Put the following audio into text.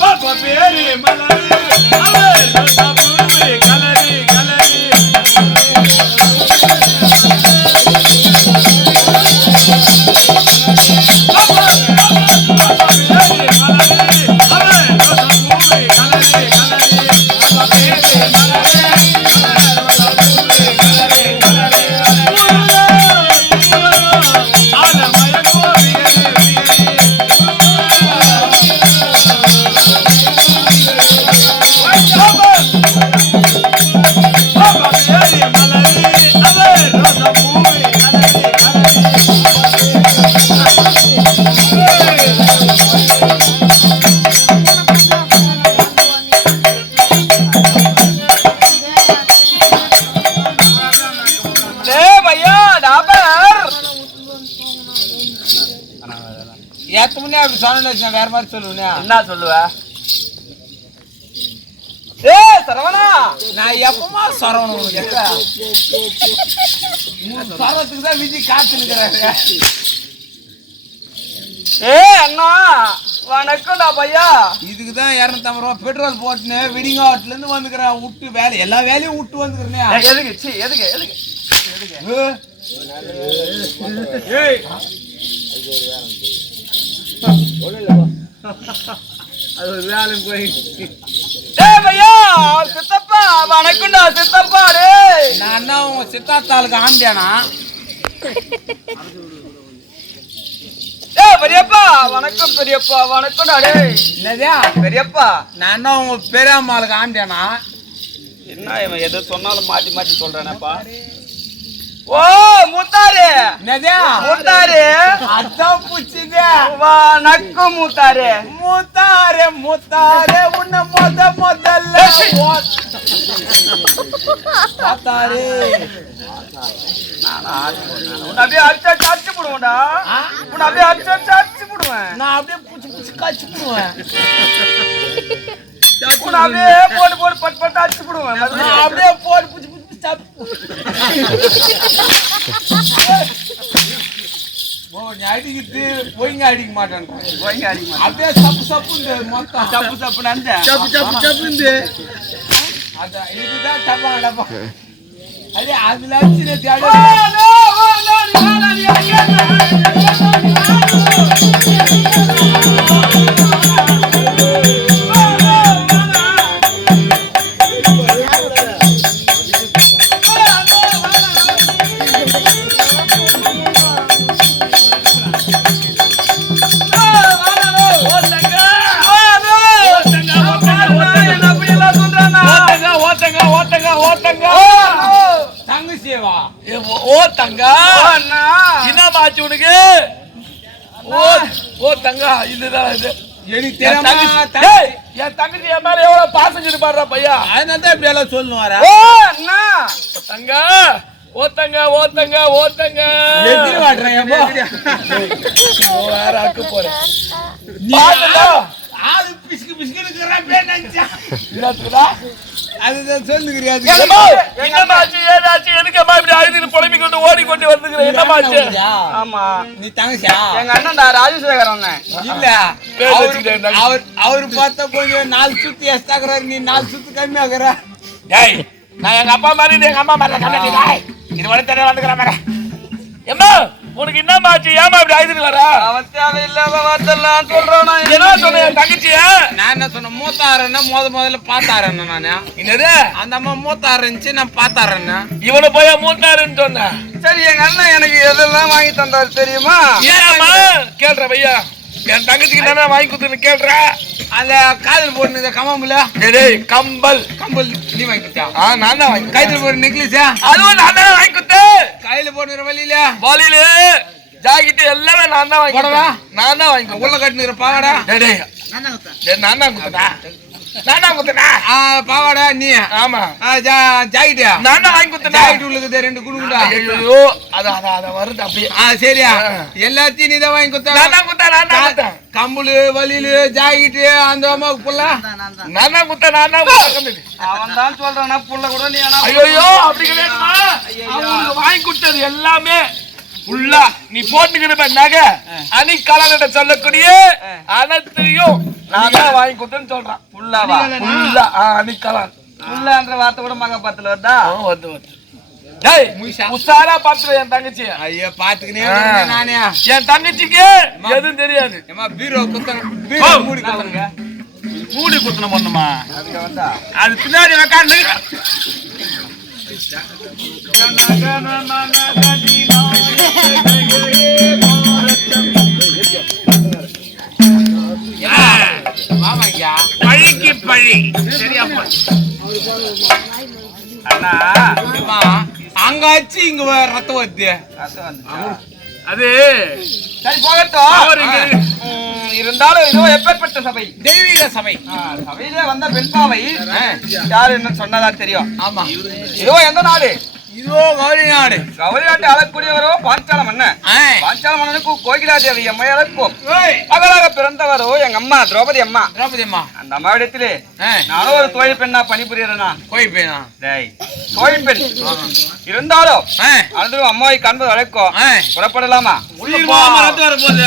பாப்பா பேரு மலரு ஏத்த முன்னே அப்படி சொன்ன வேற மாதிரி சொல்லுவேன் என்ன சொல்லுவ? ஏ சரவணா! நான் எப்பமா சரவணன் உனக்கு உன் சரவத்துக்கு தான் விஜி காத்து நிக்கிறாரு ஏ அண்ணா! வணக்கம்டா பையா. இதுக்கு தான் இரநூத்தம்பது ரூபா பெட்ரோல் போட்டுன்னு இருந்து வந்துக்கிறேன். விட்டு வேலை எல்லா வேலையும் விட்டு வந்துக்கிறேன். எதுக்கு? சி எதுக்கு? எதுக்கு? ஏய் அது வேலை போய் சித்தப்பா வணக்கம்டா சித்தப்பா டேய் நான் அண்ணா உங்க சித்தாத்தாளுக்கு ஆண்டியானா பெரியப்பா வணக்கம் பெரியப்பா வணக்கம்டா டேய் என்னதா? பெரியப்பா நான் அண்ணா உங்க பெரியம்மாளுக்கு ஆண்டியானா என்ன இவன் எது சொன்னாலும் மாத்தி மாத்தி சொல்றானப்பா. ஓ முத்தாரு என்னதா முத்தாரு அதான் புடிச்சுங்க வணக்கம் முத்தாரு மூத்தாரே மூத்தாரே உன்னை முத முதல்ல ஓ- பார்த்தாரே உன்னை அப்படியே அடிச்சு அடிச்சு அடிச்சு போடுவேன்டா ஆ? உன்னை அப்படியே அடிச்சு அடிச்சு அடிச்சு போடுவேன் நான் அப்படியே புடிச்சு புடிச்சு காய்ச்சிக்குவேன் உன்னை அப்படியே போட்டு போட்டு பட்டு பட்டு அடிச்சு போடுவேன் நான் அப்படியே போட்டு புடிச்சு அடிக்கிட்டு பொய்ங்க அடிக்க மாட்டேன். வாங்கி அடிக்க அப்படியே சப்பு சப்புண்டு மொத்தம். தப்பு தப்பு நந்த சப்பு சப்பு சப்புண்டு. அதான் இதுதான் டப்பா டப்பா. அதே அதுல அடிச்சு தேட தங்க. சேவா. ஓ தங்க. என்னமாச்சு உனக்கு? ஓ ஓ தங்க இதுதான் இது. எனக்கு என் தெரியாம என் தங்கச்சி என் மேல எவ்வளவு பாசம் பாடுறா பையா? அதனால தான் இப்படி எல்லாம் சொல்லணும் வர ஓ அண்ணா. தங்க ஓ தங்க ஓ தங்க ஓ தங்க. எதிரி வாடுறேன் வேற போறேன் பிசுக்கு இருக்கிறப்பே நினைச்சா அதுதான் சொல்லுகிறியா அது? என்னம்மா என்னமாச்சு ஏதாச்சு எதுக்கம்மா இப்படி அழுதுட்டு புலம்பி கொண்டு ஓடிக்கொண்டு வந்துக்கிற என்னமாச்சு ஆமா நீ தங்கச்சியா எங்க அண்ணன்டா ராஜசேகர் அண்ணன் இல்ல பேர் அவரு- வச்சுக்கிட்டேன் அவர் அவர் பார்த்தா கொஞ்சம் நாலு சுத்து எஸ்டாக்குறாரு நீ நாலு சுத்து கம்மியாக்குற ஆகுற டேய் நான் எங்க அப்பா மாதிரி எங்க அம்மா மாதிரி கண்ணாடி டேய் இது வரை தெரிய வந்துக்கிற மாதிரி எம்மா உனக்கு என்னமாச்சு ஏமா இப்படி அழுதுட்டு வர அவன் தேவையில்லாத வார்த்தைலாம் சொல்றானா என்ன? சொன்ன என் தங்கச்சிய? நான் என்ன சொன்னேன் மூத்தாரன்னா முத முதல்ல பார்த்தாரண்ணா நானு? என்னது? அந்த அம்மா மூத்தாரு இருந்துச்சு நான் பார்த்தாரண்ணா இவனை போய் மூட்டாருன்னு சொன்ன. சரி எங்க அண்ணன் எனக்கு எதெல்லாம் வாங்கி தந்தாரு தெரியுமா? ஏமா கேள்ற பையா. என் தங்கச்சிக்கு என்ன வாங்கி கொடுத்துன்னு கேள்ற. அந்த காதல் போட்டு கம்பம்ல? டேய், டேய் கம்பல். கம்பல் நீ வாங்கி கொடுத்தியா? ஆ நான் தான் வாங்கி கைத்துல போடுற நெக்லஸா அதுவும் நான் தான் வாங்கி கொடுத்தேன். கையில போடுற வழியில? வாலியில ஜாக்கெட் எல்லாமே நான் தான் வாங்கி புடவை? நான் தான் வாங்கி. உள்ள கட்டுனுக்கிற பாவாடா? டேய், டேய். டேய், நான் தான் கொடுத்தேன். நான் தான் குத்துனா? ஆ, பாவாடை நீ? ஆமா. ஆ, ஜா- ஜாக்கெட்டு? நான் வாங்கி குத்துனா? ஜாக்கெட் உள்ளுக்குது ரெண்டு குடுக்குடா ஐயோ அது அது அது வருது அப்படியே. ஆ சரியா. எல்லாத்தையும் நீதான் வாங்கி நான் கொடுத்தா தான் குத்தேன் நான் தான் குத்தேன் கம்பளு வலிலு ஜாக்கெட்டு அந்த அம்மாவுக்கு புள்ள நான் தான் குத்தேன் நான் தான் குத்தேன் அவன் தான் சொல்றானா புள்ள கூட நீ ஐயோ அப்படி கிடையாதுமா? வாங்கி கொடுத்தது எல்லாமே ஃபுல்லா நீ போட்டுக்கிற நகை அணி கலர்கிட்ட சொல்லக்கூடிய அனைத்தையும் நான் தான் வாங்கி கொடுத்தேன்னு சொல்றான் புல்லாவா கலர் புல்லான்ற வார்த்தை கூட மகப்பத்துல வருதா வந்து வந்து டேய் உஷாரா பாத்துரு என் தங்கச்சி ஐயா பாத்துக்கினே ஆ. இருக்கேன் நானே என் தங்கச்சிக்கு எதுவும் தெரியாது ஏமா பீரோ குத்தங்க பீரோ மூடி குத்தங்க மூடி குத்துன பொண்ணுமா அதுக்கு வந்தா அது பின்னாடி உக்காந்து பழி சரியா அண்ணா. அங்க வச்சு இங்க ரத்தம் வருது. அது சரி போகட்டும். அவர் இங்க ம், இருந்தாலும் இதோ எப்பேற்பட்ட சபை. தெய்வீக சபை. சபையிலே வந்த பெண்பாவை யாரு என்ன சொன்னதா தெரியும். ஆமா. இதோ எந்த நாடு? இதோ கௌரி நாடு. கவரி நாட்டை ஆளக்கூடியவரோ பாஞ்சால மன்னன். பாஞ்சால மன்னனுக்கு கோகிலா தேவி அம்மை ஏய், மகளாக பிறந்தவரோ எங்க அம்மா திரௌபதி அம்மா. திரௌபதி அம்மா. அந்த அம்மாவிடத்திலே ஆ, நானும் ஒரு தோழி பெண்ணா பணிபுரியறேனா? போய் போயினா டேய் தோழி பெண். இருந்தாலும் ஆ. அனந்தரம் அம்மாவை காண்பது வழக்கம். புறப்படலாமா? ரத்தம் வரப்போகுது.